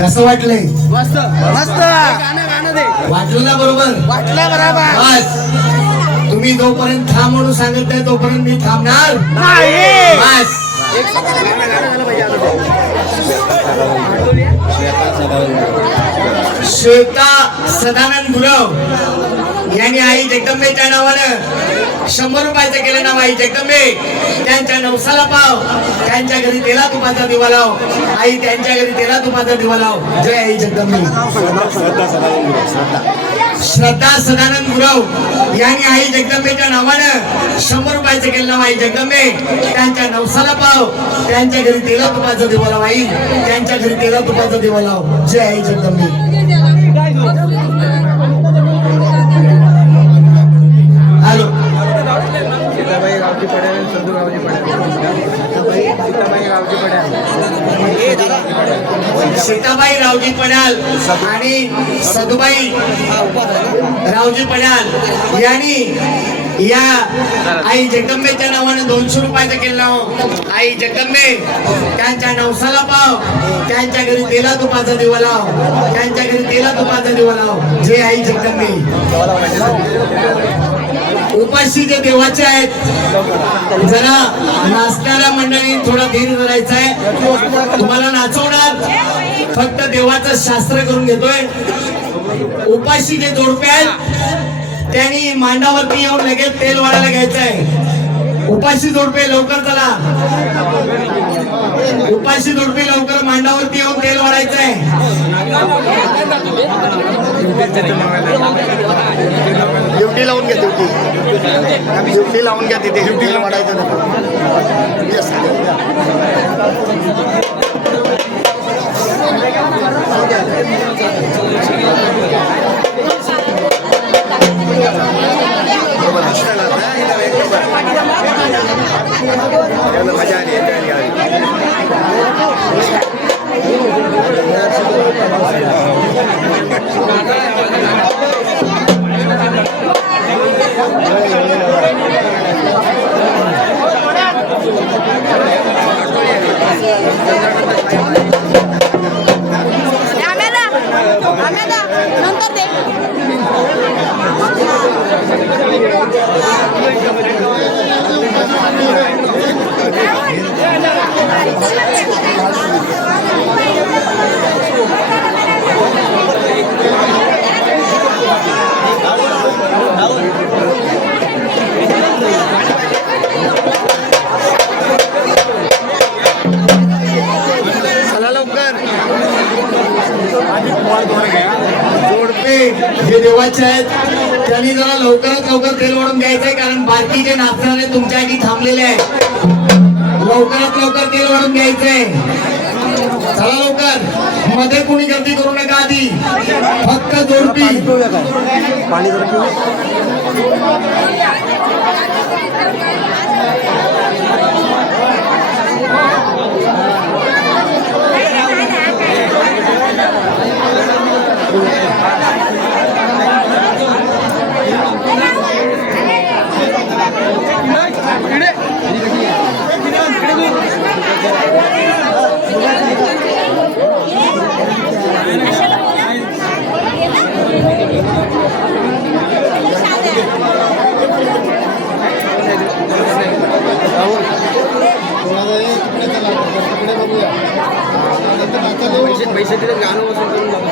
कसं वाटलंय? मस्त वाटलं ना बरोबर? वाटलं बरोबर. तुम्ही जोपर्यंत थांब म्हणून सांगत नाही तोपर्यंत मी थांबणार. श्वेता सदानंद गुरव यांनी आई जगदंबेच्या नावानं शंभर रुपयाचं केलं नाव आई जगदंबे त्यांच्या नवसाला पाव. त्यांच्या घरी तेला तुपाचा दिवा लाव. आई त्यांच्या घरी तेला तुपाचा दिवा लाव. जय आई जगदंबे. श्रद्धा सदानंद गुरव यांनी आई जगदंबेच्या नावानं शंभर रुपयाचं केलं नाव आई जगदंबे. त्यांच्या नवसाला पाव. त्यांच्या घरी तेला तुपाचा दिवा लाव आई. त्यांच्या घरी तेला तुपाचा दिवा लाव. जय आई जगदंबे. गावची पड्या आणि संधू गावची पड्याल सीताबाई गावची पड्याल सीताबाई रावजी पड्याल आणि सदुबाई रावजी पड्याल यांनी या आई जगदंबेच्या नावाने दोनशे रुपयाचं केला नाव. आई जगदंबे त्यांच्या नवसाला पाव. त्यांच्या घरी तेला तुपाचा दिवा लाव. त्यांच्या घरी तेला तुपाचा दिवा लाव. जे आई जगदंबे. उपाशी जे देवाचे आहेत जरा नाचणाऱ्या मंडळी थोडा धीर धरायचा आहे. तुम्हाला नाचवणार फक्त देवाचं शास्त्र करून घेतोय. उपाशी जे जोडपे आहेत त्यांनी मांडावरती येऊन लगेच तेल वाढायला घ्यायचं आहे. उपाशी जोडपे लवकर चला. उपाशी जोडपे लवकर मांडावरती येऊन तेल वाढायचं आहे ड्युटी लावून घ्या ड्युटी. ड्युटी लावून घ्या तिथे. ड्युटी वाढायचं नको 两百块钱一年 देवाचे आहेत. त्यांनी जरा लवकरात लवकर तेल वाढून घ्यायचंय कारण बाकीचे नाचणारे तुमच्या आधी थांबलेले आहेत. लवकरात लवकर तेल वाढून घ्यायचंय. चला लवकर. मध्ये कोणी गर्दी करू नका आधी. फक्त जोडपी. पाणी जरा पिऊ पैसे पैसे दिले गाणं वसूल करून जातो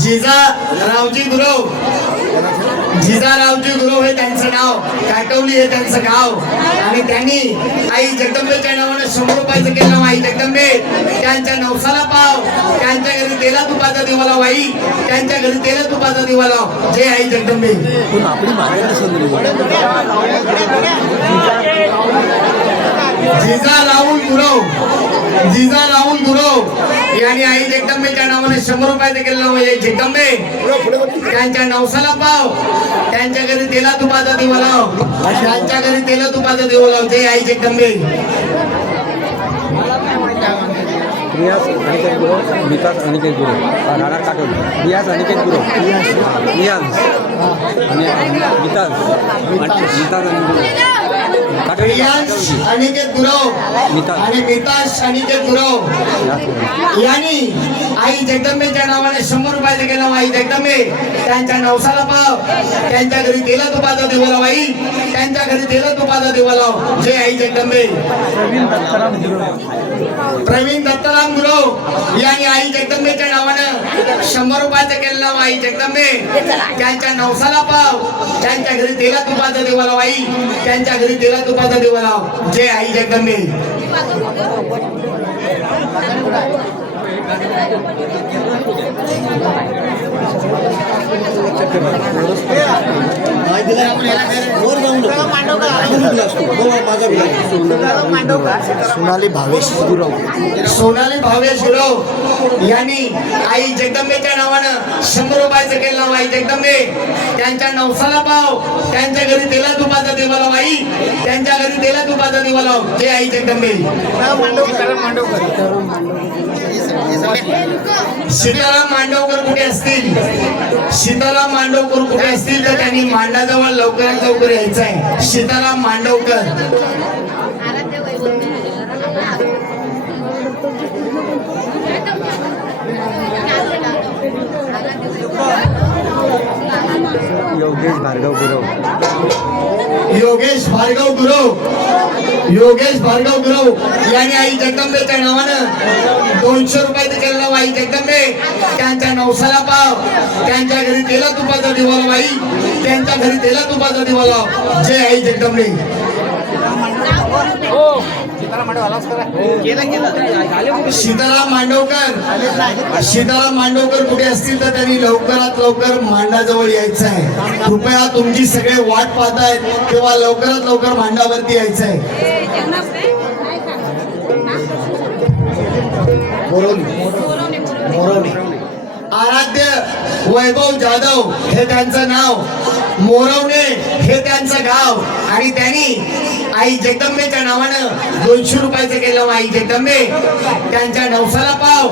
जिजा रावजी गुरव. जिजा रावजी गुरव हे त्यांचं नाव काटवली हे त्यांचं गाव. आणि त्यांनी आई जगदंबेच्या नावानं शंभर रुपयाचं केलं आई जगदंबे. त्यांच्या नवसाला पाव. त्यांच्या घरी तेला तुपाचा दिवा लाव आई. त्यांच्या घरी तेला तुपाचा दिवा लाव. जय आई जगदंबे. जिजा राहुल गुरव. जिजा राहुल गुरव. यांनी आई जगदंबेच्या नावाने शंभर रुपयाचं केलं नाव आहे. जगदंबे त्यांच्या नवसाला पाव. त्यांच्या घरी तेला तुपाचा दिवा लाव. त्यांच्या घरी तेला तुपाचा दिवा लाव. जय आई जगदंबे रियाज अनिकेत गुरु विकास अनिकेत गुरु. राणा काटोल. अनिकेत गुरु. आणि विकास विकास अनिकेत गुरु प्रियांश अनिकेत गुरव. आणि मिताश अनिकेत गुरव. यांनी आई जगदंबेच्या नावाने शंभर रुपयाचं केलं आई जगदंबे. त्यांच्या नवसाला पाव त्यांच्या घरी तेला तुपाचा दिवा लाव आई त्यांच्या घरी तेला तुपाचा दिवा लाव जय आई जगदंबे. प्रवीण दत्तराम गुरव. यांनी आई नावानं शंभर रुपयाचं केलं नाव आई जगदंबे त्यांच्या नवसाला पाव. त्यांच्या घरी तेला तुपाचा दिवा लाव आई त्यांच्या घरी तेला तुपाचा दिवा लाव जय आई जगदंबे. सोनाली भावेश सोनाली भावेश गुरव यांनी आई जगदंबेच्या नावानं शंभर रुपयाचं केलं नाव आई जगदंबे. त्यांच्या नवसाला पाव. त्यांच्या घरी तेला तुपाचा दिवा लाव आई त्यांच्या घरी तेला तुपाचा दिवा लाव जय आई जगदंबे. सीताराम मांडवकर कुठे असतील? सीताराम मांडवकर कुठे असतील तर त्यांनी मांडाजवळ लवकरात लवकर यायचं आहे. सीताराम मांडवकर. योगेश भार्गव गुरव. योगेश भार्गव गुरव. योगेश भार्गव गुरव. यांनी आई जगदंबेच्या नावानं दोनशे रुपयाचं केलं नाव आई जगदंबे. त्यांच्या नवसाला पाव. त्यांच्या घरी तेला तुपाचा दिवा लाव आई. त्यांच्या घरी तेला तुपाचा दिवा लाव. जय आई जगदंबे. सीताराम मांडवकर. सीताराम मांडवकर कुठे असतील तर त्यांनी लवकरात लवकर मांडाजवळ यायचं आहे. कृपया तुमची सगळे वाट पाहतायत तेव्हा लवकरात लवकर मांडावरती यायचं आहे. आराध्य वैभव जाधव हे त्यांचं नाव मोरवणे हे त्यांचं गाव. आणि त्यांनी आई जगदंबेच्या नावानं दोनशे रुपयाचं केलं आई जगदंबे. त्यांच्या नवसाला पाव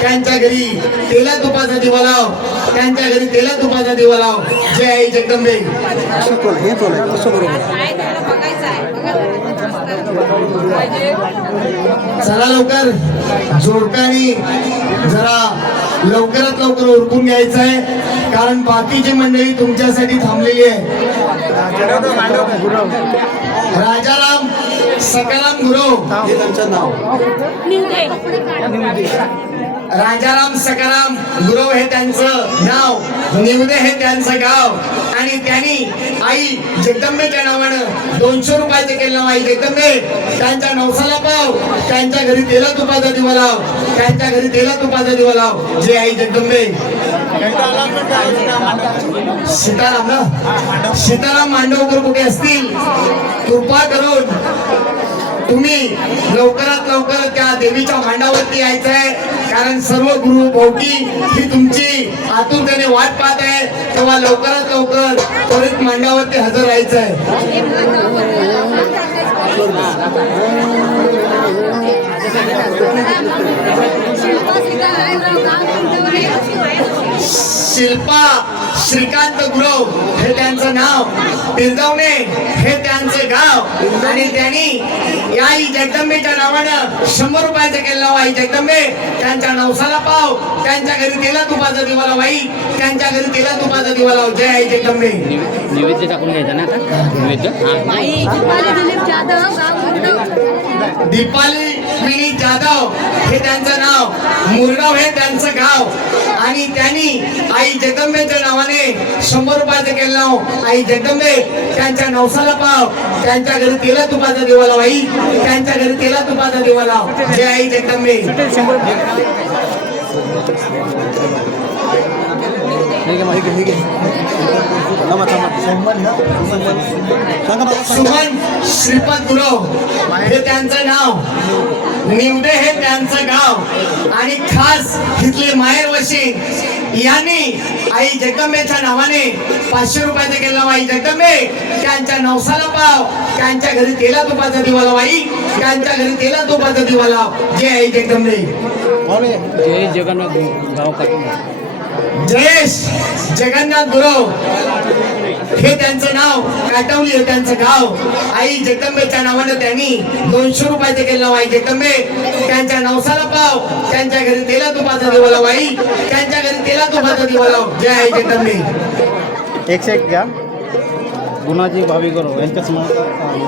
त्यांच्या घरी तेला तुपाचा दिवा लाव त्यांच्या घरी तेला तुपाचा दिवा लाव. जय आई जगदंबे. हे चला लवकर जोडप्यानी जरा लवकरात लवकर उरकून घ्यायचं आहे कारण बाकीची मंडळी तुमच्यासाठी थांबलेली आहे. राजाराम सकाराम गुरव. हे त्यांचं नाव. राजाराम सकाराम गुरव हे त्यांचं नाव निवदे हे त्यांचं गाव. आणि त्यांनी आई जगदंबेच्या नावानं दोनशे रुपयाचे केलं नाव. आई जगदंबे त्यांच्या नवसाला पाव. त्यांच्या घरी तेला तुपाचा दिवा लाव. त्यांच्या घरी तेला तुपाचा दिवा लाव. जे आई जगदंबे. सीताराम ना? सीताराम मांडवकर कुठे असतील? कृपा करून तुम्ही लवकरात लवकर त्या देवीच्या मांडावरती यायचं आहे कारण सर्व गुरु भोवती ही तुमची आतुरतेने वाट पाहत आहे. तेव्हा लवकरात लवकर त्वरित मांडावरती हजर राहायचं आहे शिल्पा श्रीकांत गुरव हे त्यांचं नाव. बिरदवणे हे त्यांचं गाव. आणि त्यांनी या आई जगदंबेच्या नावानं शंभर रुपयाचं केलं नाव आई जगदंबे त्यांच्या नवसाला पाव. त्यांच्या घरी तेला तुपाचा दिवा लाव आई त्यांच्या घरी तेला तुपाचा दिवा लाव. जय आई जगदंबे. नैवेद्य टाकून घ्यायचा ना आता? नैवेद्य? आई दिलीप जाधव गाव गुरगाव. दीपाली विनीत जाधव हे त्यांचं नाव मुरगाव हे त्यांचं गाव. आणि त्यांनी आई जगदंबेच्या नावाने शंभर रुपयाचं केलं नाव. आई जगदंबे त्यांच्या नवसाला पाव. त्यांच्या घरी तेला तुपाचा देवा लाव आई. त्यांच्या घरी तेला तुपाचा देवा लाव. जय आई जगदंबे हे घे, हे घे, हे घे. थांबा, थांबा. सांगा बाबा, सांगा. सुमन श्रीपद गुरव हे त्यांचं नाव. निवडे हे त्यांचं गाव. आणि खास इथले माहेर वशी यांनी आई जगदंबेच्या नावाने पाचशे रुपयाचं केलं आई जगदंबे त्यांच्या नवसाला पाव. त्यांच्या घरी तेला तुपाचा दिवा लाव आई. त्यांच्या घरी तेला तुपाचा दिवा लाव. जय आई जगदंबे. जय जगन्नाथ गाव जयेश जगन्नाथ गुरव. हे त्यांचं नाव काटवली हे त्यांचं गाव. आई जगदंबेच्या नावानं त्यांनी दोनशे रुपयाचं केलं नाव आई जगदंबे त्यांच्या नवसाला पाव. त्यांच्या घरी तेला तुपाचा दिवा लाव आई त्यांच्या घरी तेला तुपाचा दिवा लाव जय आई जगदंबे. एक घ्या. गुणाजी भावी गुरव यांच्याच मनात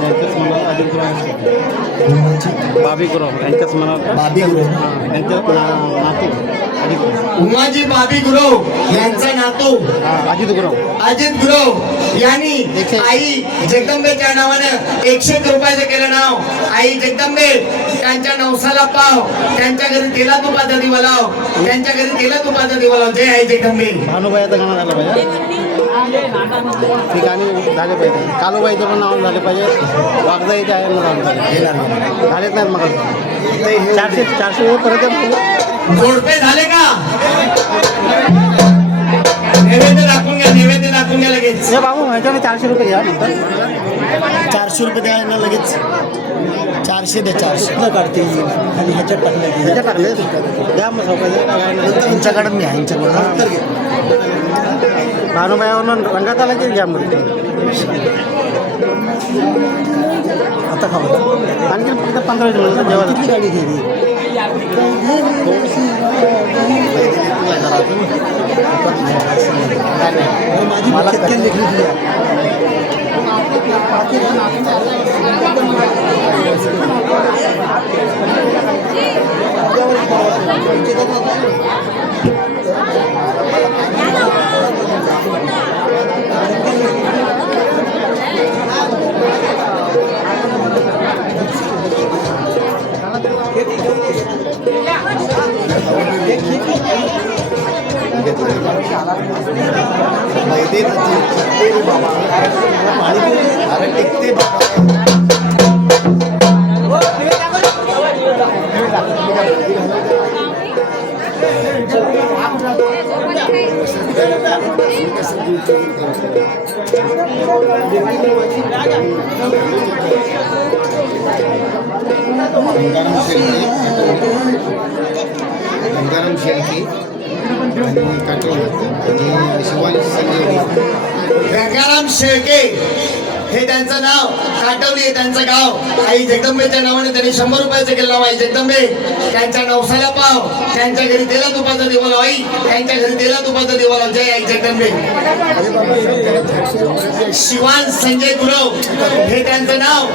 यांच्याच मनात अजित गुरव भावी गुरव यांच्याच मनात. यांच्या नाते. उमाजी बाबी गुरव यांचा नातू. अजित गुरव. अजित गुरव यांनी आई जगदंबेच्या नावानं एकशे एक रुपयाचं केलं नाव. आई जगदंबे त्यांच्या नवसाला पाव. त्यांच्या घरी तेला तुपाचा दिवा लाव. त्यांच्या घरी तेला तुपाचा दिवा लाव. जय आई जगदंबे. भानुबाईचं गाणं झालं पाहिजे. ते गाणी झाले पाहिजे. कालूबाईचं पण नाव झाले पाहिजे. वागदाईचे आहे झाले झालेच नाहीत मग चारशे चारशे पर्यंत जोडपे झाले का नैवेद्य दाखवून घ्या नैवेद्य दाखवून घ्या लगेच। हे बाबू ह्याच्याने चारशे रुपये घ्या नंतर चारशे रुपये द्या ना लगेच। चारशे द्या चारशे। काढते आणि ह्याच्यात टाकले ह्याच्या टाकले द्या मग नंतर यांच्याकडे मी आहे यांच्याकडे नंतर घे भानुबाईवरून रंगात आला की घ्या मग आता खाऊ आणखी फक्त पंधरा मिनिटं जेव्हा किती गाडी माझी मला गंगाराम शेळके गंगाराम शेळके आणि काटोल आणि शिवानी संजय गंगाराम शेळके हे त्यांचं नाव काटवली हे त्यांचं गाव. आई जगदंबेच्या नावाने त्यांनी शंभर रुपयाचा केला आई जगदंबे. त्यांच्या नवसाला पाव त्यांच्या घरी तेला तुपाचा देवाला आई. त्यांच्या घरी तेला तुपाचा देवाला जय आई जगदंबे. शिवान संजय गुरव. हे त्यांचं नाव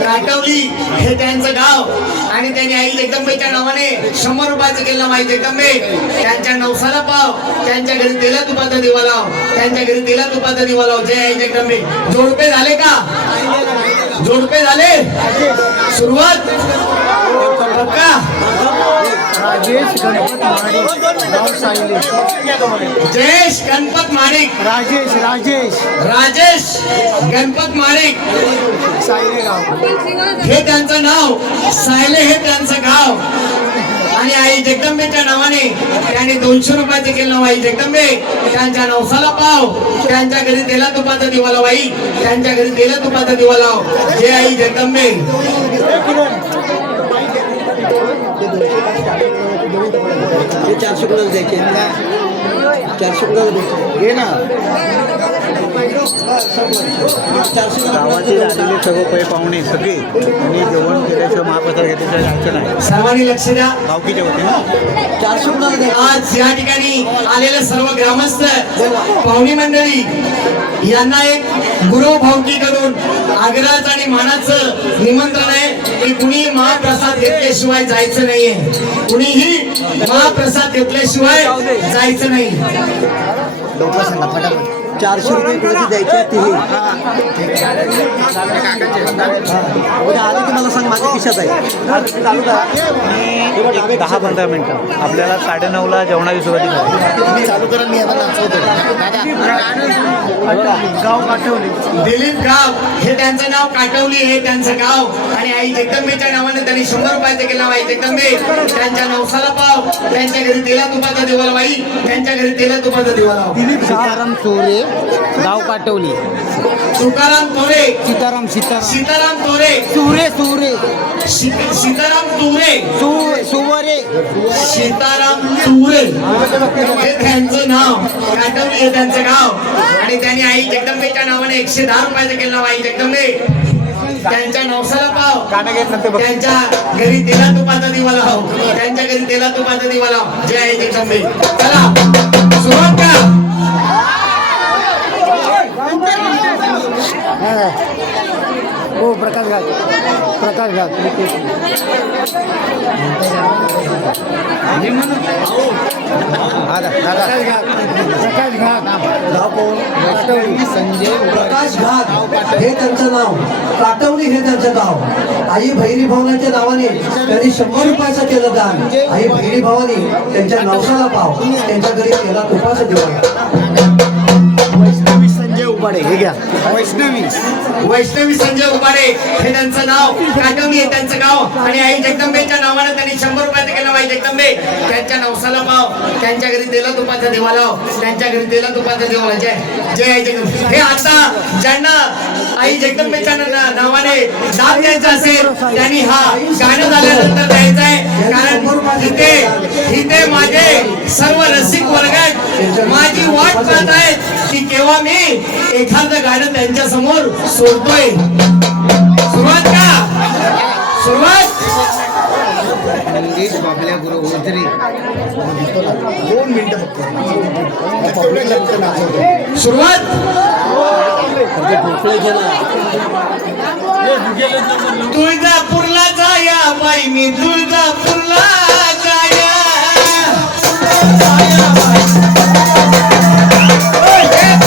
काटवली. हे त्यांचं गाव. आणि त्यांनी आई जगदंबेच्या नावाने शंभर रुपयाचं केलं आई जगदंबे. त्यांच्या नवसाला पाव त्यांच्या घरी तेला तुपाचा देवाला त्यांच्या घरी तेला तुपाचा देवाला जय आई जगदंबे. जोडपे झाले का? जोडपे झाले? सुरुवात? राजेश गणपत सायले जयेश गणपत माणिक. राजेश राजेश. राजेश गणपत माणिक. सायले गाव. हे त्यांचं नाव. सायले हे त्यांचं गाव. आणि आई जगदंबेच्या नावाने त्याने दोनशे रुपयाचे केलं नाव. आई जगदंबे त्यांच्या नवसाला पाव. त्यांच्या घरी तेला तुपाचा दिवा लाव आई. त्यांच्या घरी तेला तुपाचा दिवा लाव. जय आई जगदंबे. चारशे कुणाला द्यायचे. चारशे कुणाला घे ना. गावाचे झालेले सर्व पै पाहुणे सगळे आणि जेवण केल्याशिवाय महाप्रसाद घेतल्याशिवाय जायचं नाही. सर्वांनी लक्ष द्या. गावकीच्या वतीने आज या ठिकाणी आलेले सर्व ग्रामस्थ पाहुणी मंडळी यांना एक गुरु भावकीकडून आग्रहाचं आणि मानाचं निमंत्रण आहे की कुणी महाप्रसाद घेतल्याशिवाय जायचं नाहीये. कुणीही महाप्रसाद घेतल्याशिवाय जायचं नाही लवकर सांगा फटाफट चारशे रुपये कुणाचे द्यायचे तिन्ही. उद्या आले की मला सांग माझ्या खिशात आहे. चालू करा एक दहा पंधरा मिनटं. आपल्याला साडेनऊला जेवणाची सुरुवात चालू करा मी आता नाचवतो दादा गाव पाठवली. दिलीप गाव हे त्यांचं नाव काटवली हे त्यांचं गाव. आणि आई जगदंबेच्या नावाने त्यांनी शंभर रुपयाचं केलं आई जगदंबे. त्यांच्या नवसाला पाव त्यांच्या घरी तेला तुपाचा दिवा लाव आई. त्यांच्या घरी तेला तुपाचा दिवा लाव. दिलीप सीताराम चोरे गाव काटवली तुकाराम तोरे. सीताराम सीताराम. सीताराम तोरे. सुरे सुरे. सीताराम तुरे. सुवरे. सीताराम तुरे. हे त्यांचं नाव. काटवली हे त्यांचं गाव. आणि त्यांनी आई जगदंबेच्या नावाने एकशे दहा रुपयाचं केलं नाव आई जगदंबे. त्यांच्या नवसाला पाव. त्यांच्या घरी तेला तुपाचा दिवा लाव. त्यांच्या घरी तेला तुपाचा दिवा लाव. जय आई जगदंबे. चला. सुरुवात हो प्रकाश घाट. प्रकाश घाट. प्रकाश घाट. संजय प्रकाश घाट हे त्यांचं नाव. काटवली हे त्यांचं गाव. आई भैरी भावनाच्या नावाने त्यांनी शंभर रुपयाचं केलं दान. आई भैरी भावानी त्यांच्या नवसाला पाव. त्यांच्या घरी केला तुपाचं दिवा उपाडे हे घ्या. वैष्णवी. वैष्णवी संजय उपाडे. हे त्यांचं नाव. काटवली हे त्यांचं गाव. आणि आई जगदंबेच्या नावानं त्यांनी शंभर रुपयाचं केलं आई जगदंबे. त्यांच्या नवसाला पाव. त्यांच्या घरी तेला तुपाचा देवा लाव. त्यांच्या घरी तेला तुपाचा दिवा जय. जय आई जगदंबे. हे आता ज्यांना आई जगदंबेच्या नावाने दान द्यायचं असेल त्यांनी हा गाणं झाल्यानंतर द्यायचं आहे. कारण इथे इथे माझे सर्व रसिक वर्ग आहेत. वाट पाहत आहेत की केव्हा मी एखादं गाणं त्यांच्यासमोर सोडतोय. सुरुवात का? सुरुवात? बाबल्या गुरु ओझरी दोन मिनिटं फक्त. सुरुवात? तुळजापूरला जाया बाई मी तुळजापूरला जाया. Oh,